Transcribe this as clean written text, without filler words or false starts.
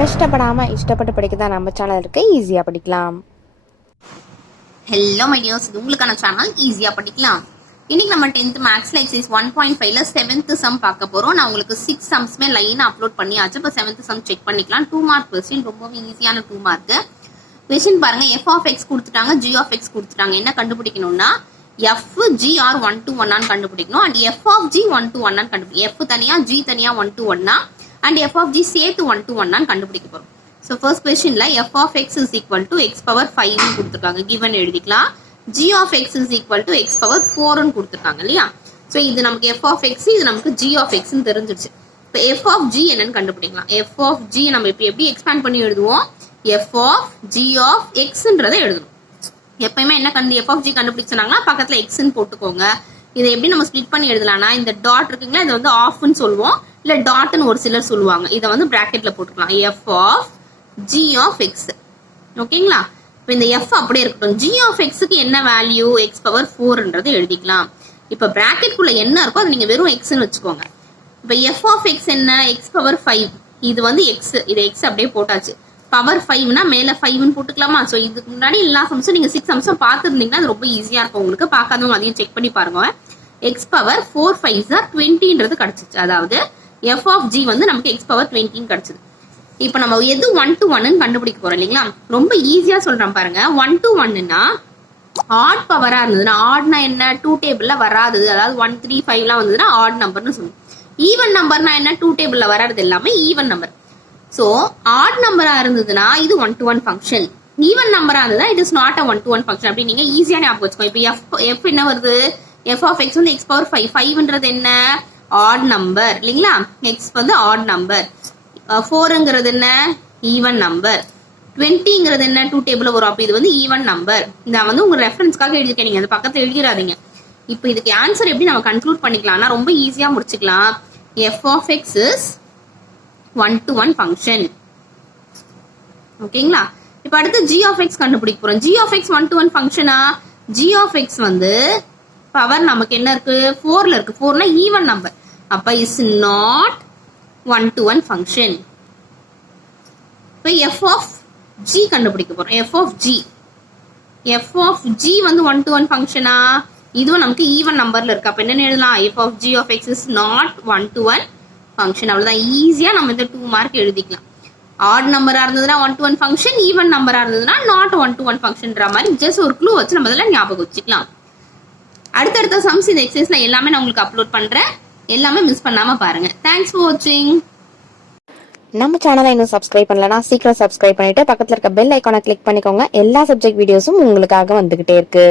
கஷ்டப்படாமல் இஷ்டப்பட்டு படிக்க தான் நம்ம சேனல் இருக்கு, ஈஸியாக படிக்கலாம். ஹலோ மை டியர்ஸ், இது உங்களுக்கான சேனல் ஈஸியாக படிக்கலாம். இன்னைக்கு நம்ம 10th மேக்ஸ்ல எக்ஸசைஸ் 1.5ல 7th சம் பார்க்க போறோம். நான் உங்களுக்கு 6 சம்ஸ்மே லைனா அப்லோட் பண்ணியாச்சு. இப்போ 7th சம் செக் பண்ணிக்கலாம். 2 மார்க் கொஸ்டின், ரொம்பவே ஈஸியான 2 மார்க் கொஸ்டின் பாருங்க. f of x கொடுத்துட்டாங்க, g of x கொடுத்துட்டாங்க. என்ன கண்டுபிடிக்கணும்னா f g r 1 to 1 ஆன்னு கண்டுபிடிக்கணும். And f of g 1 to 1 ஆன்னு கண்டுபிடிக்கணும். f தனியா g தனியா 1 to 1 and f of g சேர்த்து 1 to 1 ஆன்னு கண்டுபிடிக்க போறோம். ஸோ ஃபர்ஸ்ட் கொஸ்டின்ல f of x is equal to x power 5 கொடுத்துருக்காங்க. கிவன் எழுதிக்கலாம். g of x is equal to x power 4 கொடுத்துருக்காங்க இல்லையா? ஸோ இது நமக்கு f of x, இது நமக்கு g of x தெரிஞ்சிருச்சு. இப்போ f of g என்னன்னு கண்டுபிடிக்கலாம். f of g நம்ம இப்போ எப்படி எக்ஸ்பேண்ட் பண்ணி எழுதுவோம்? f of g of xன்றதை எழுதணும். எப்பயுமே என்ன f of g கண்டுபிடிச்சாங்கன்னா பக்கத்துல xன்னு போட்டுக்கோங்க. இதை எப்படி நம்ம ஸ்பிளிட் பண்ணி எழுதலாம்னா, இந்த டாட் இருக்குங்களா, இதை வந்து ஆஃப்னு சொல்லுவோம், இல்ல டாட்னு ஒரு சிலர் சொல்லுவாங்க. இதை வந்து பிராக்கெட்ல போட்டுக்கலாம். f of g of x. ஓகேங்களா? இப்போ இந்த f அப்படியே இருக்கட்டும். g of x-க்கு என்ன வேல்யூ? x power 4ன்றதை எழுதிக்கலாம். இப்போ பிராக்கெட்குள்ள என்ன இருக்கோ அது நீங்க வெறும் xன்னு வச்சுக்கோங்க. இப்போ f of x என்ன? x power 5. இது வந்து x, இது x அப்படியே போட்டாச்சு. பவர் 5னா மேல 5ன்னு போட்டுக்கலாமா? ஸோ இதுக்கு முன்னாடி எல்லா சம்ஸும் நீங்க 6 சம்ஸும் பார்த்துருந்தீங்கன்னா அது ரொம்ப ஈஸியா இருக்கும் உங்களுக்கு. பார்க்காதவங்க அதையும் செக் பண்ணி பாருங்க. x பவர் 4 5s are 20ன்றது கிடைச்சிச்சு. அதாவது f of g வந்து நமக்கு x பவர் 20 கிடைச்சது. இப்போ நம்ம எது 1 to 1ன்னு கண்டுபிடிக்க போறோம் இல்லைங்களா? ரொம்ப ஈஸியா சொல்றேன் பாருங்க. 1 to 1ன்னா ஆட் பவரா இருந்ததுன்னா, ஆட்னா என்ன? 2 டேபிள்ல வராது. அதாவது 1 3 5லாம் வந்ததுன்னா ஆட் நம்பர்னு சொல்லுவோம். ஈவன் நம்பர்னா என்ன? 2 டேபிள்ல வராது எல்லாமே ஈவன் நம்பர். சோ ஆட் நம்பரா இருந்ததுன்னா இது 1 to 1 ஃபங்க்ஷன். ஈவன் நம்பரா இருந்ததுன்னா it is not a 1 to 1 function. அப்படி நீங்க ஈஸியா ஞாபகம் வச்சுக்கோங்க. இப்போ f என்ன வருது? f of x வந்து x power 5. 5ன்றது என்ன? ஆட் நம்பர் இல்லைங்களா? x வந்து ஆட் நம்பர். 4ங்கிறது என்ன? Even number. 20ங்கிறது என்ன? 2 டேபிள் வரும். அப்ப இது வந்து ஈவன் நம்பர். நான் வந்து உங்க ரெஃபரன்ஸ்க்காக எழுதிருக்கேன், நீங்க அந்த பக்கத்துல எழுதிடாதீங்க. இப்போ இதுக்கு ஆன்சர் எப்படி நம்ம கன்க்ளூட் பண்ணிக்கலாம்னா ரொம்ப ஈஸியா முடிச்சுக்கலாம். f of x is 1 to 1 function. ஓகேங்களா? இப்போ அடுத்து g of x கண்டுபிடிக்க போறோம். g of x 1 to 1 ஃபங்க்ஷனா? g of x வந்து பவர் நமக்கு என்ன இருக்கு? 4ல இருக்கு. 4னா ஈவன் நம்பர். அப்ப இஸ் நாட் 1 to 1 ஃபங்க்ஷன். இப்போ f of g கண்டுபிடிக்க போறோம். f of g வந்து 1 to 1 ஃபங்க்ஷனா? இதுவும் நமக்கு ஈவன் நம்பர்ல இருக்கு. அப்ப என்ன எழுதலாம்? f of g of x is not 1 to 1 function. அவ்வளவுதான். ஈஸியா நம்ம இந்த 2 மார்க் எழுதிக்கலாம். ஆட் நம்பரா இருந்ததுன்னா 1 to 1 ஃபங்க்ஷன், ஈவன் நம்பரா இருந்ததுன்னா நாட் 1 to 1 ஃபங்க்ஷன்ற மாதிரி ஜஸ்ட் ஒரு க்ளூ வச்சு நம்ம இதெல்லாம் ஞாபகம் வச்சுக்கலாம். அடுத்தடுத்த சம்ஸ் இந்த எக்ஸசைஸ்ல எல்லாமே நான் உங்களுக்கு அப்லோட் பண்றேன். எல்லாமே மிஸ் பண்ணாம பாருங்க. தேங்க்ஸ் ஃபார் வாட்சிங். நம்ம சேனலை இன்னும் சப்ஸ்கிரைப் பண்ணலனா சீக்கிரம் சப்ஸ்கிரைப் பண்ணிட்டு பக்கத்துல இருக்க பெல் ஐக்கானை கிளிக் பண்ணிக்கோங்க. எல்லா சப்ஜெக்ட் வீடியோஸும் உங்களுக்காக வந்துகிட்டே இருக்கு.